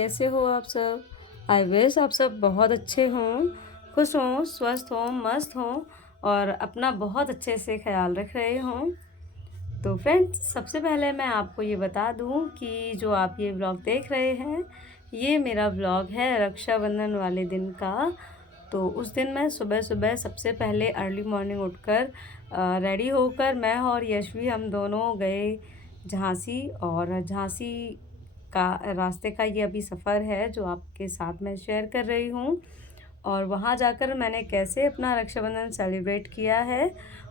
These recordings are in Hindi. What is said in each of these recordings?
कैसे हो आप सब? आई विश आप सब बहुत अच्छे हों, खुश हों, स्वस्थ हों, मस्त हों और अपना बहुत अच्छे से ख़्याल रख रहे हों। तो फ्रेंड्स, सबसे पहले मैं आपको ये बता दूँ कि जो आप ये व्लॉग देख रहे हैं, ये मेरा व्लॉग है रक्षाबंधन वाले दिन का। तो उस दिन मैं सुबह-सुबह सबसे पहले अर्ली मॉर्निंग उठकर रेडी होकर मैं और यशवी हम दोनों गए झांसी। और झांसी का रास्ते का ये अभी सफ़र है जो आपके साथ मैं शेयर कर रही हूँ। और वहाँ जाकर मैंने कैसे अपना रक्षाबंधन सेलिब्रेट किया है,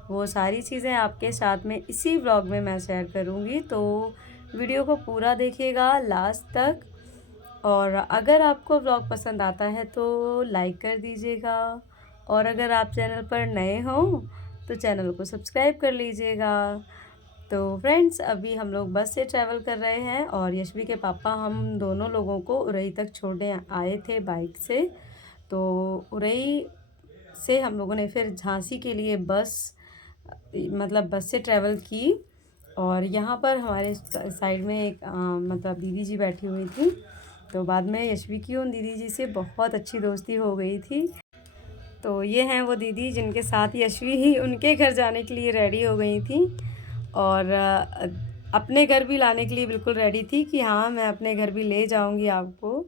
वो सारी चीज़ें आपके साथ में इसी व्लॉग में मैं शेयर करूँगी। तो वीडियो को पूरा देखिएगा लास्ट तक। और अगर आपको व्लॉग पसंद आता है तो लाइक कर दीजिएगा, और अगर आप चैनल पर नए हों तो चैनल को सब्सक्राइब कर लीजिएगा। तो फ्रेंड्स, अभी हम लोग बस से ट्रैवल कर रहे हैं और यशवी के पापा हम दोनों लोगों को उरई तक छोड़ने आए थे बाइक से। तो उरई से हम लोगों ने फिर झांसी के लिए बस से ट्रैवल की। और यहाँ पर हमारे साइड में एक मतलब दीदी जी बैठी हुई थी। तो बाद में यशवी की उन दीदी जी से बहुत अच्छी दोस्ती हो गई थी। तो ये हैं वो दीदी जिनके साथ यशवी ही उनके घर जाने के लिए रेडी हो गई थी, और अपने घर भी लाने के लिए बिल्कुल रेडी थी कि हाँ, मैं अपने घर भी ले जाऊंगी आपको।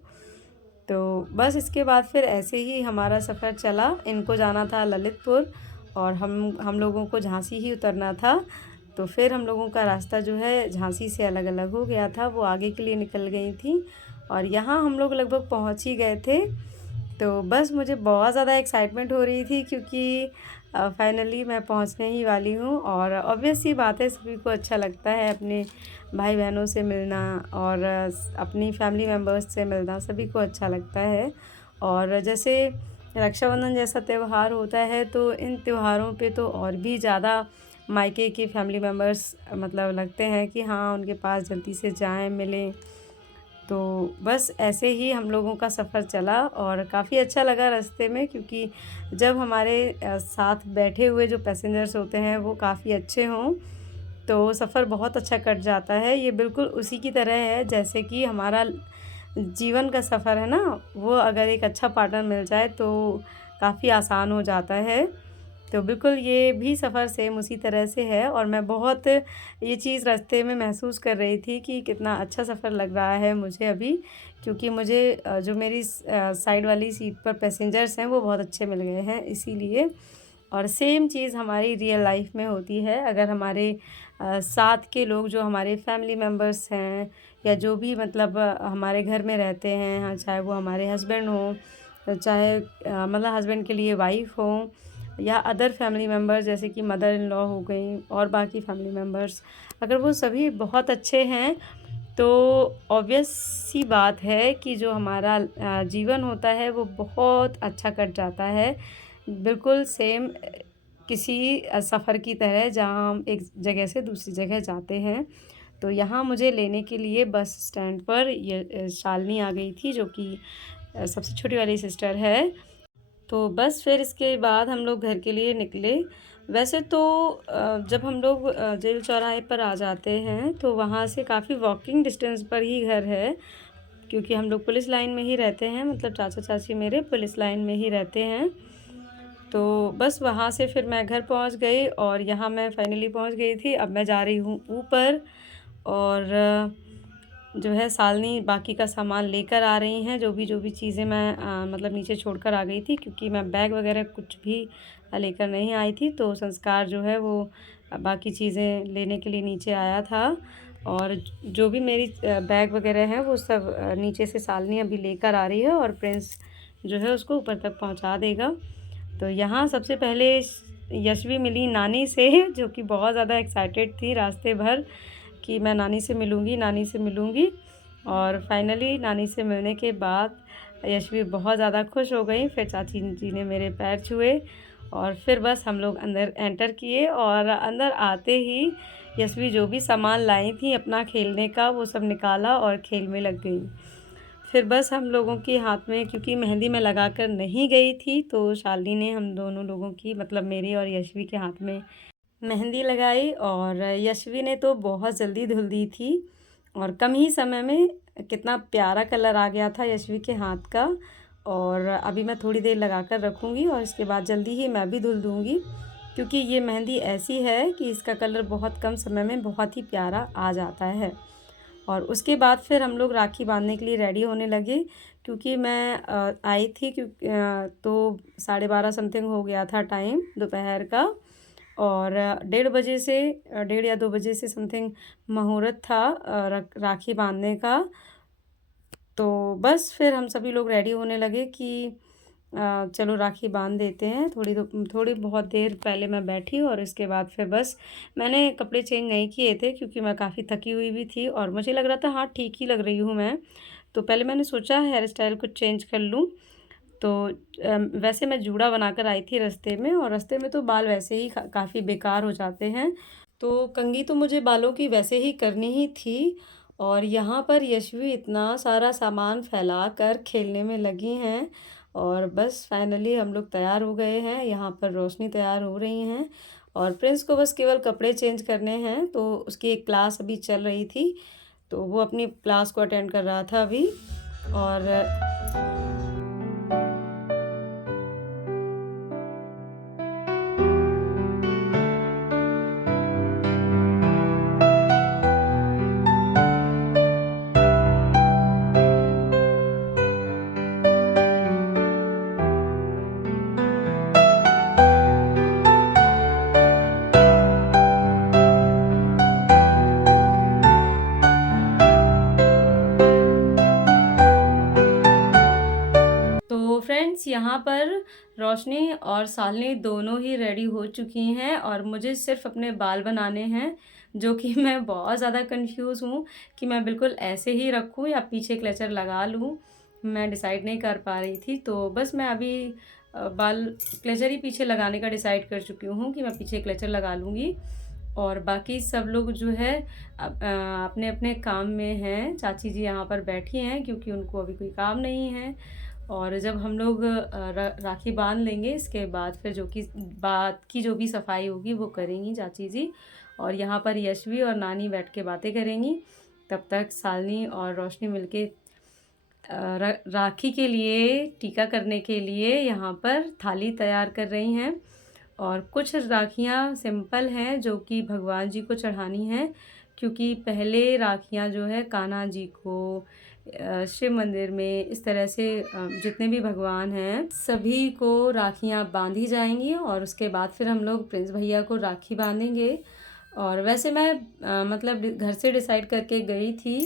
तो बस इसके बाद फिर ऐसे ही हमारा सफ़र चला। इनको जाना था ललितपुर और हम लोगों को झांसी ही उतरना था। तो फिर हम लोगों का रास्ता जो है झांसी से अलग अलग हो गया था, वो आगे के लिए निकल गई थी और यहाँ हम लोग लगभग पहुँच ही गए थे। तो बस मुझे बहुत ज़्यादा एक्साइटमेंट हो रही थी क्योंकि फाइनली मैं पहुंचने ही वाली हूं। और ऑब्वियस सी बात है, सभी को अच्छा लगता है अपने भाई बहनों से मिलना और अपनी फैमिली मेम्बर्स से मिलना, सभी को अच्छा लगता है। और जैसे रक्षाबंधन जैसा त्यौहार होता है तो इन त्योहारों पे तो और भी ज़्यादा मायके के फैमिली मेम्बर्स मतलब लगते हैं कि हाँ, उनके पास जल्दी से जाएं, मिलें। तो बस ऐसे ही हम लोगों का सफ़र चला और काफ़ी अच्छा लगा रास्ते में, क्योंकि जब हमारे साथ बैठे हुए जो पैसेंजर्स होते हैं वो काफ़ी अच्छे हों तो सफ़र बहुत अच्छा कट जाता है। ये बिल्कुल उसी की तरह है जैसे कि हमारा जीवन का सफ़र है ना, वो अगर एक अच्छा पार्टनर मिल जाए तो काफ़ी आसान हो जाता है। तो बिल्कुल ये भी सफ़र सेम उसी तरह से है और मैं बहुत ये चीज़ रास्ते में महसूस कर रही थी कि कितना अच्छा सफ़र लग रहा है मुझे अभी, क्योंकि मुझे जो मेरी साइड वाली सीट पर पैसेंजर्स हैं वो बहुत अच्छे मिल गए हैं इसीलिए। और सेम चीज़ हमारी रियल लाइफ में होती है। अगर हमारे साथ के लोग जो हमारे फैमिली मेम्बर्स हैं या जो भी मतलब हमारे घर में रहते हैं, हाँ, चाहे वो हमारे हस्बैंड हों, चाहे मतलब हस्बैंड के लिए वाइफ़ हों, या अदर फैमिली मेम्बर्स जैसे कि मदर इन लॉ हो गई और बाकी फैमिली मेम्बर्स, अगर वो सभी बहुत अच्छे हैं तो ऑब्वियस सी बात है कि जो हमारा जीवन होता है वो बहुत अच्छा कट जाता है। बिल्कुल सेम किसी सफ़र की तरह जहाँ हम एक जगह से दूसरी जगह जाते हैं। तो यहाँ मुझे लेने के लिए बस स्टैंड पर ये शालिनी आ गई थी, जो कि सबसे छोटी वाली सिस्टर है। तो बस फिर इसके बाद हम लोग घर के लिए निकले। वैसे तो जब हम लोग जेल चौराहे पर आ जाते हैं तो वहाँ से काफ़ी वॉकिंग डिस्टेंस पर ही घर है, क्योंकि हम लोग पुलिस लाइन में ही रहते हैं, मतलब चाचा चाची मेरे पुलिस लाइन में ही रहते हैं। तो बस वहाँ से फिर मैं घर पहुँच गई और यहाँ मैं फाइनली पहुँच गई थी। अब मैं जा रही हूँ ऊपर, और जो है शालिनी बाकी का सामान लेकर आ रही हैं, जो भी चीज़ें मैं मतलब नीचे छोड़कर आ गई थी, क्योंकि मैं बैग वगैरह कुछ भी लेकर नहीं आई थी। तो संस्कार जो है वो बाकी चीज़ें लेने के लिए नीचे आया था, और जो भी मेरी बैग वगैरह हैं वो सब नीचे से शालिनी अभी लेकर आ रही है और प्रिंस जो है उसको ऊपर तक पहुंचा देगा। तो यहाँ सबसे पहले यशवी मिली नानी से, जो कि बहुत ज़्यादा एक्साइटेड थी रास्ते भर कि मैं नानी से मिलूँगी, नानी से मिलूँगी। और फाइनली नानी से मिलने के बाद यशवी बहुत ज़्यादा खुश हो गई। फिर चाची जी ने मेरे पैर छुए और फिर बस हम लोग अंदर एंटर किए, और अंदर आते ही यशवी जो भी सामान लाई थी अपना खेलने का वो सब निकाला और खेल में लग गई। फिर बस हम लोगों के हाथ में, क्योंकि मेहंदी मैं लगा कर नहीं गई थी, तो शालिनी ने हम दोनों लोगों की मतलब मेरी और यशवी के हाथ में मेहंदी लगाई। और यशवी ने तो बहुत जल्दी धुल दी थी और कम ही समय में कितना प्यारा कलर आ गया था यशवी के हाथ का। और अभी मैं थोड़ी देर लगा कर रखूँगी और इसके बाद जल्दी ही मैं भी धुल दूँगी, क्योंकि ये मेहंदी ऐसी है कि इसका कलर बहुत कम समय में बहुत ही प्यारा आ जाता है। और उसके बाद फिर हम लोग राखी बांधने के लिए रेडी होने लगे, क्योंकि मैं आई थी तो 12:30 समथिंग हो गया था टाइम दोपहर का। और 1:30 बजे से 1:30 या 2 बजे से समथिंग मुहूर्त था राखी बांधने का। तो बस फिर हम सभी लोग रेडी होने लगे कि चलो राखी बांध देते हैं। थोड़ी बहुत देर पहले मैं बैठी और इसके बाद फिर बस मैंने कपड़े चेंज नहीं किए थे, क्योंकि मैं काफ़ी थकी हुई भी थी और मुझे लग रहा था हाँ ठीक ही लग रही हूँ मैं। तो पहले मैंने सोचा हेयर स्टाइल कुछ चेंज कर लूँ। तो वैसे मैं जूड़ा बनाकर आई थी रास्ते में, और रास्ते में तो बाल वैसे ही काफ़ी बेकार हो जाते हैं, तो कंघी तो मुझे बालों की वैसे ही करनी ही थी। और यहाँ पर यशवी इतना सारा सामान फैला कर खेलने में लगी हैं। और बस फाइनली हम लोग तैयार हो गए हैं। यहाँ पर रोशनी तैयार हो रही हैं और प्रिंस को बस केवल कपड़े चेंज करने हैं। तो उसकी एक क्लास अभी चल रही थी, तो वो अपनी क्लास को अटेंड कर रहा था अभी। और तो फ्रेंड्स, यहाँ पर रोशनी और शालिनी दोनों ही रेडी हो चुकी हैं और मुझे सिर्फ अपने बाल बनाने हैं, जो कि मैं बहुत ज़्यादा कंफ्यूज हूँ कि मैं बिल्कुल ऐसे ही रखूँ या पीछे क्लेचर लगा लूँ। मैं डिसाइड नहीं कर पा रही थी, तो बस मैं अभी बाल क्लेचर ही पीछे लगाने का डिसाइड कर चुकी हूँ कि मैं पीछे क्लेचर लगा लूँगी। और बाकी सब लोग जो है अपने अपने काम में हैं। चाची जी यहाँ पर बैठी हैं क्योंकि उनको अभी कोई काम नहीं है। और जब हम लोग राखी बांध लेंगे, इसके बाद फिर बात की जो भी सफाई होगी वो करेंगी चाची जी। और यहाँ पर यशवी और नानी बैठ के बातें करेंगी। तब तक शालिनी और रोशनी मिलके राखी के लिए टीका करने के लिए यहाँ पर थाली तैयार कर रही हैं। और कुछ राखियाँ सिंपल हैं जो कि भगवान जी को चढ़ानी हैं, क्योंकि पहले राखियाँ जो है कान्हा जी को, शिव मंदिर में इस तरह से जितने भी भगवान हैं सभी को राखियाँ बांधी जाएंगी। और उसके बाद फिर हम लोग प्रिंस भैया को राखी बांधेंगे। और वैसे मैं मतलब घर से डिसाइड करके गई थी।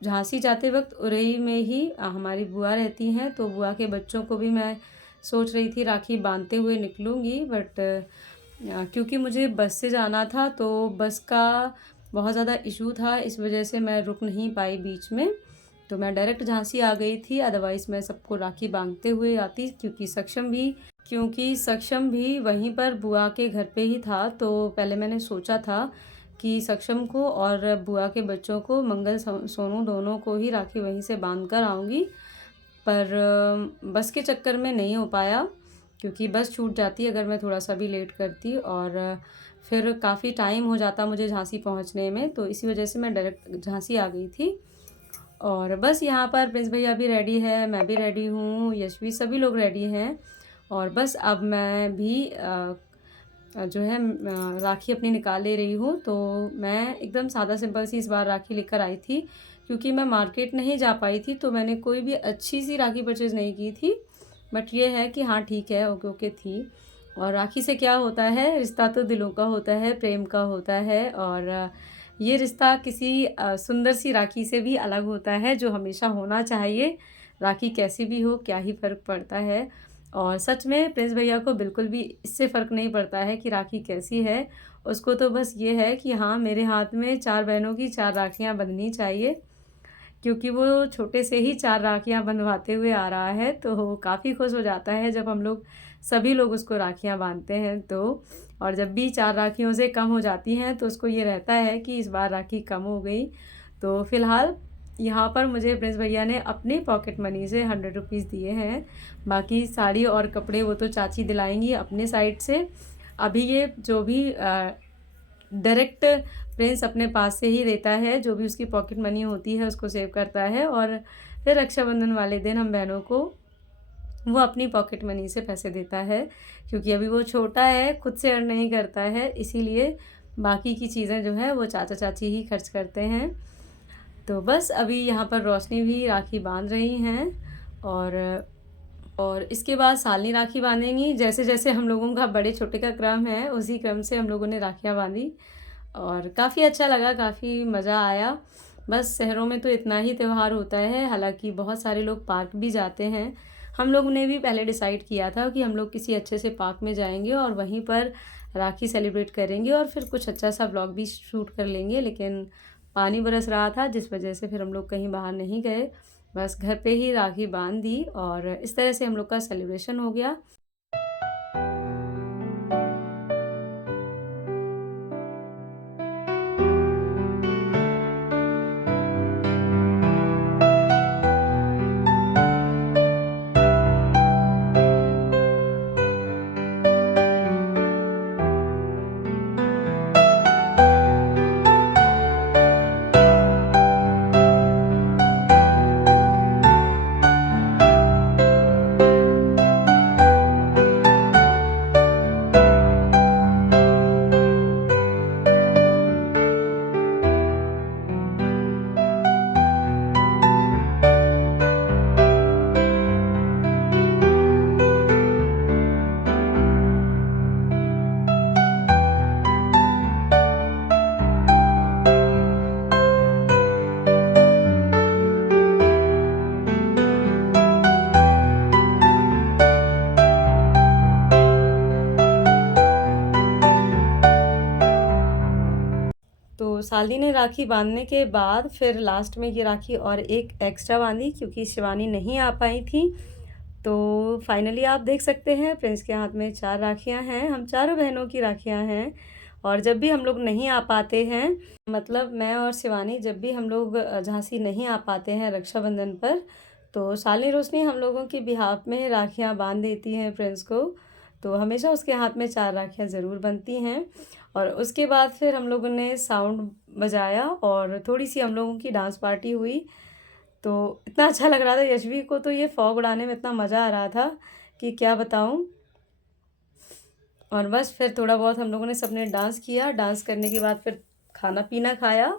झांसी जाते वक्त उरई में ही हमारी बुआ रहती हैं, तो बुआ के बच्चों को भी मैं सोच रही थी राखी बांधते हुए निकलूँगी। बट क्योंकि मुझे बस से जाना था तो बस का बहुत ज़्यादा इशू था, इस वजह से मैं रुक नहीं पाई बीच में। तो मैं डायरेक्ट झांसी आ गई थी, अदरवाइज़ मैं सबको राखी बांधते हुए आती, क्योंकि सक्षम भी वहीं पर बुआ के घर पे ही था। तो पहले मैंने सोचा था कि सक्षम को और बुआ के बच्चों को, मंगल सोनू दोनों को ही राखी वहीं से बांध कर आऊँगी। पर बस के चक्कर में नहीं हो पाया, क्योंकि बस छूट जाती अगर मैं थोड़ा सा भी लेट करती, और फिर काफ़ी टाइम हो जाता मुझे झांसी पहुंचने में। तो इसी वजह से मैं डायरेक्ट झांसी आ गई थी। और बस यहाँ पर प्रिंस भैया भी रेडी है, मैं भी रेडी हूँ, यशवी, सभी लोग रेडी हैं। और बस अब मैं भी जो है राखी अपनी निकाल ले रही हूँ। तो मैं एकदम सादा सिंपल सी इस बार राखी लेकर आई थी, क्योंकि मैं मार्केट नहीं जा पाई थी, तो मैंने कोई भी अच्छी सी राखी परचेज़ नहीं की थी। बट ये है कि हाँ ठीक है, ओके ओके थी। और राखी से क्या होता है, रिश्ता तो दिलों का होता है, प्रेम का होता है। और ये रिश्ता किसी सुंदर सी राखी से भी अलग होता है, जो हमेशा होना चाहिए। राखी कैसी भी हो, क्या ही फ़र्क पड़ता है। और सच में प्रिंस भैया को बिल्कुल भी इससे फ़र्क नहीं पड़ता है कि राखी कैसी है। उसको तो बस ये है कि हाँ, मेरे हाथ में 4 बहनों की 4 राखियाँ बंधनी चाहिए, क्योंकि वो छोटे से ही 4 राखियाँ बंधवाते हुए आ रहा है। तो काफ़ी खुश हो जाता है जब हम लोग सभी लोग उसको राखियाँ बांधते हैं तो। और जब भी 4 राखियों से कम हो जाती हैं तो उसको ये रहता है कि इस बार राखी कम हो गई। तो फ़िलहाल यहाँ पर मुझे प्रिंस भैया ने अपनी पॉकेट मनी से 100 रुपीज़ दिए हैं। बाकी साड़ी और कपड़े वो तो चाची दिलाएंगी अपने साइड से। अभी ये जो भी डायरेक्ट प्रिंस अपने पास से ही देता है, जो भी उसकी पॉकेट मनी होती है उसको सेव करता है, और फिर रक्षाबंधन वाले दिन हम बहनों को वो अपनी पॉकेट मनी से पैसे देता है, क्योंकि अभी वो छोटा है, खुद से अर्न नहीं करता है, इसीलिए बाकी की चीज़ें जो है वो चाचा चाची ही खर्च करते हैं। तो बस अभी यहाँ पर रोशनी भी राखी बांध रही हैं, और इसके बाद सालनी राखी बांधेंगी। जैसे जैसे हम लोगों का बड़े छोटे का क्रम है, उसी क्रम से हम लोगों ने राखियाँ बांधी, और काफ़ी अच्छा लगा, काफ़ी मज़ा आया। बस शहरों में तो इतना ही त्यौहार होता है, हालांकि बहुत सारे लोग पार्क भी जाते हैं। हम लोग ने भी पहले डिसाइड किया था कि हम लोग किसी अच्छे से पार्क में जाएंगे और वहीं पर राखी सेलिब्रेट करेंगे, और फिर कुछ अच्छा सा ब्लॉग भी शूट कर लेंगे, लेकिन पानी बरस रहा था जिस वजह से फिर हम लोग कहीं बाहर नहीं गए, बस घर पे ही राखी बांध दी, और इस तरह से हम लोग का सेलिब्रेशन हो गया। तो साली ने राखी बांधने के बाद फिर लास्ट में ये राखी और एक एक्स्ट्रा बांधी, क्योंकि शिवानी नहीं आ पाई थी। तो फाइनली आप देख सकते हैं प्रिंस के हाथ में 4 राखियां हैं, हम चारों बहनों की राखियां हैं। और जब भी हम लोग नहीं आ पाते हैं, मतलब मैं और शिवानी, जब भी हम लोग झांसी नहीं आ पाते हैं रक्षाबंधन पर, तो साली रोशनी हम लोगों की बिहाफ में राखियां बांध देती हैं प्रिंस को। तो हमेशा उसके हाथ में 4 राखियां ज़रूर बनती हैं। और उसके बाद फिर हम लोगों ने साउंड बजाया और थोड़ी सी हम लोगों की डांस पार्टी हुई। तो इतना अच्छा लग रहा था यशवी को, तो ये फॉग उड़ाने में इतना मज़ा आ रहा था कि क्या बताऊं। और बस फिर थोड़ा बहुत हम लोगों ने सबने डांस किया, डांस करने के बाद फिर खाना पीना खाया,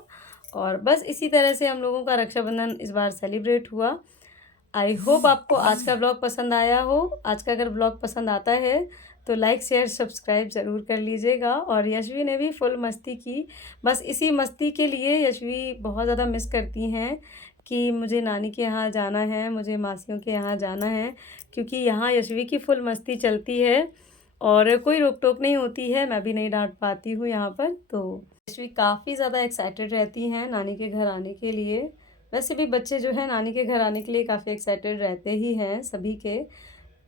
और बस इसी तरह से हम लोगों का रक्षाबंधन इस बार सेलिब्रेट हुआ। आई होप आपको आज का ब्लॉग पसंद आया हो। आज का अगर ब्लॉग पसंद आता है तो लाइक शेयर सब्सक्राइब ज़रूर कर लीजिएगा। और यशवी ने भी फुल मस्ती की, बस इसी मस्ती के लिए यशवी बहुत ज़्यादा मिस करती हैं कि मुझे नानी के यहाँ जाना है, मुझे मासियों के यहाँ जाना है, क्योंकि यहाँ यशवी की फुल मस्ती चलती है और कोई रोक टोक नहीं होती है, मैं भी नहीं डांट पाती हूँ यहाँ पर। तो यशवी काफ़ी ज़्यादा एक्साइटेड रहती हैं नानी के घर आने के लिए। वैसे भी बच्चे जो है नानी के घर आने के लिए काफ़ी एक्साइटेड रहते ही हैं सभी के।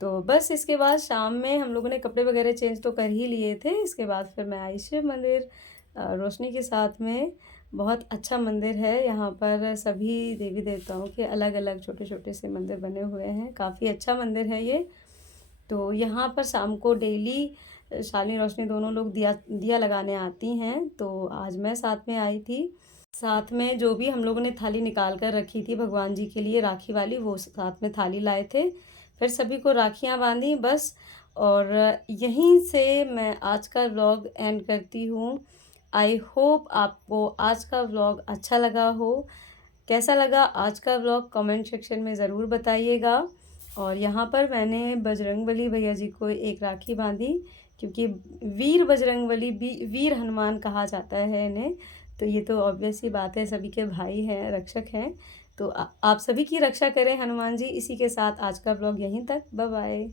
तो बस इसके बाद शाम में हम लोगों ने कपड़े वगैरह चेंज तो कर ही लिए थे। इसके बाद फिर मैं आई शिव मंदिर रोशनी के साथ में। बहुत अच्छा मंदिर है, यहाँ पर सभी देवी देवताओं के अलग अलग छोटे छोटे से मंदिर बने हुए हैं, काफ़ी अच्छा मंदिर है ये। तो यहाँ पर शाम को डेली शालिनी रोशनी दोनों लोग दिया लगाने आती हैं, तो आज मैं साथ में आई थी। साथ में जो भी हम लोगों ने थाली निकाल कर रखी थी भगवान जी के लिए राखी वाली, वो साथ में थाली लाए थे, फिर सभी को राखियाँ बांधी बस। और यहीं से मैं आज का व्लॉग एंड करती हूँ। आई होप आपको आज का व्लॉग अच्छा लगा हो। कैसा लगा आज का व्लॉग कमेंट सेक्शन में ज़रूर बताइएगा। और यहाँ पर मैंने बजरंगबली भैया जी को एक राखी बांधी, क्योंकि वीर बजरंगबली वीर हनुमान कहा जाता है इन्हें। तो ये तो ऑब्वियस ही बात है, सभी के भाई हैं, रक्षक हैं। तो आप सभी की रक्षा करें हनुमान जी। इसी के साथ आज का व्लॉग यहीं तक, बाय बाय।